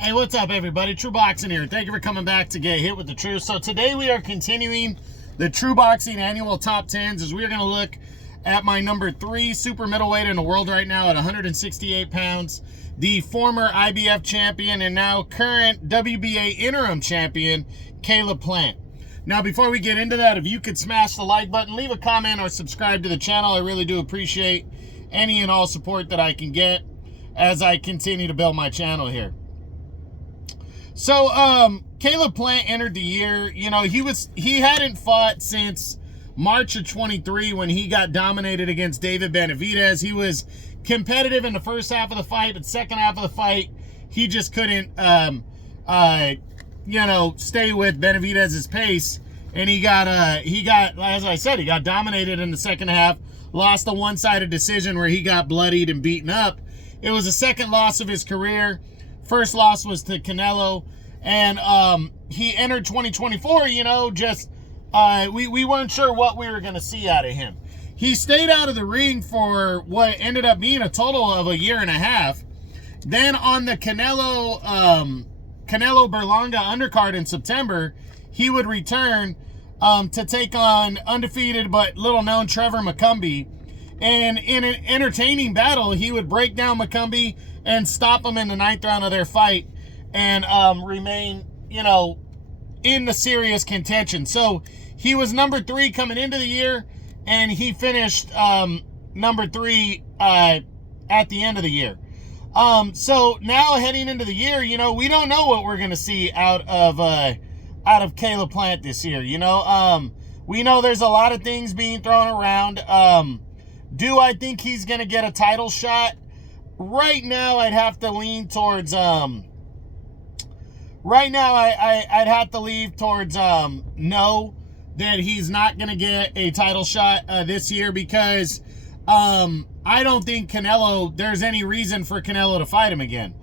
Hey, what's up, everybody? True Boxing here. Thank you for coming back to get hit with the truth. So today we are continuing the True Boxing annual top 10s as we are going to look at my number 3 super middleweight in the world right now at 168 pounds, the former IBF champion and now current WBA interim champion, Caleb Plant. Now, before we get into that, if you could smash the like button, leave a comment, or subscribe to the channel, I really do appreciate any and all support that I can get as I continue to build my channel here. So, Caleb Plant entered the year, you know, he hadn't fought since March of 23 when he got dominated against David Benavidez. He was competitive in the first half of the fight, but second half of the fight, he just couldn't, you know, stay with Benavidez's pace. And he got, as I said, he got dominated in the second half, lost a one-sided decision where he got bloodied and beaten up. It was the second loss of his career. First loss was to Canelo, and he entered 2024, you know, just, we weren't sure what we were going to see out of him. He stayed out of the ring for what ended up being a total of a year and a half. Then on the Canelo Berlanga undercard in September, he would return to take on undefeated but little-known Trevor McCumbee. And in an entertaining battle, he would break down McCumbee and stop him in the 9th round of their fight and remain, you know, in the serious contention. So he was number 3 coming into the year, and he finished number 3 at the end of the year. So now heading into the year, you know, we don't know what we're going to see out of Caleb Plant this year. You know, we know there's a lot of things being thrown around. Do I think he's going to get a title shot? Right now, I'd have to lean towards, I'd have to lean towards, no, that he's not going to get a title shot this year, because I don't think there's any reason for Canelo to fight him again.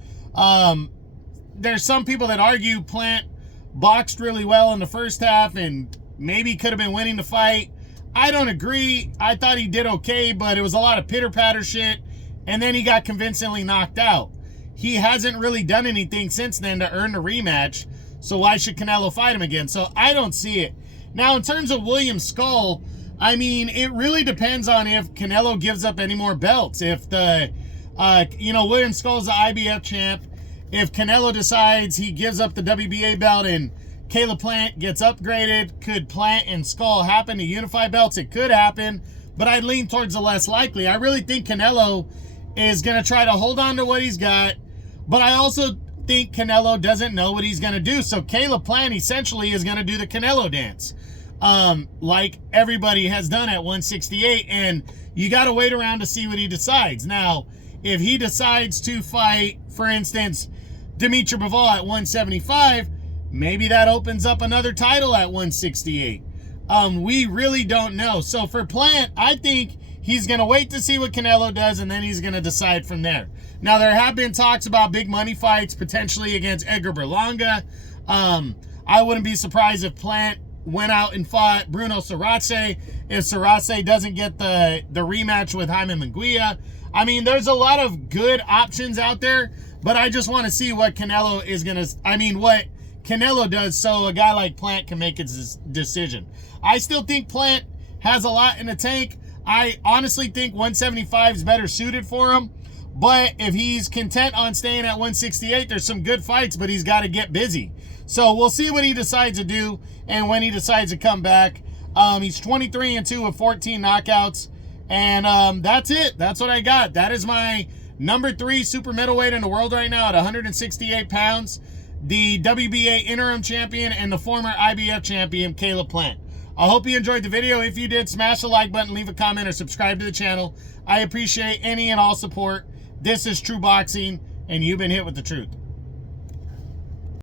There's some people that argue Plant boxed really well in the first half and maybe could have been winning the fight. I don't agree. I thought he did okay, but it was a lot of pitter-patter shit, and then he got convincingly knocked out. He hasn't really done anything since then to earn the rematch, so why should Canelo fight him again? So I don't see it. Now, in terms of William Skull, I mean, it really depends on if Canelo gives up any more belts. If you know, William Skull's the IBF champ. If Canelo decides he gives up the WBA belt and Caleb Plant gets upgraded, could Plant and Skull happen to unify belts? It could happen, but I'd lean towards the less likely. I really think Canelo is going to try to hold on to what he's got, but I also think Canelo doesn't know what he's going to do. So Caleb Plant essentially is going to do the Canelo dance, like everybody has done at 168, and you got to wait around to see what he decides. Now, if he decides to fight, for instance, Dimitri Bivol at 175, maybe that opens up another title at 168. We really don't know. So for Plant, I think he's going to wait to see what Canelo does, and then he's going to decide from there. Now, there have been talks about big money fights, potentially against Edgar Berlanga. I wouldn't be surprised if Plant went out and fought Bruno Sarace, if Sarace doesn't get the rematch with Jaime Munguia. I mean, there's a lot of good options out there, but I just want to see what Canelo is going to, what Canelo does, so a guy like Plant can make his decision. I still think Plant has a lot in the tank. I honestly think 175 is better suited for him, but if he's content on staying at 168, there's some good fights, but he's got to get busy. So we'll see what he decides to do and when he decides to come back. He's 23-2 with 14 knockouts, and that's it. That's what I got. That is my number 3 super middleweight in the world right now at 168 pounds. The WBA interim champion and the former IBF champion, Caleb Plant. I hope you enjoyed the video. If you did, smash the like button, leave a comment, or subscribe to the channel. I appreciate any and all support. This is True Boxing, and you've been hit with the truth.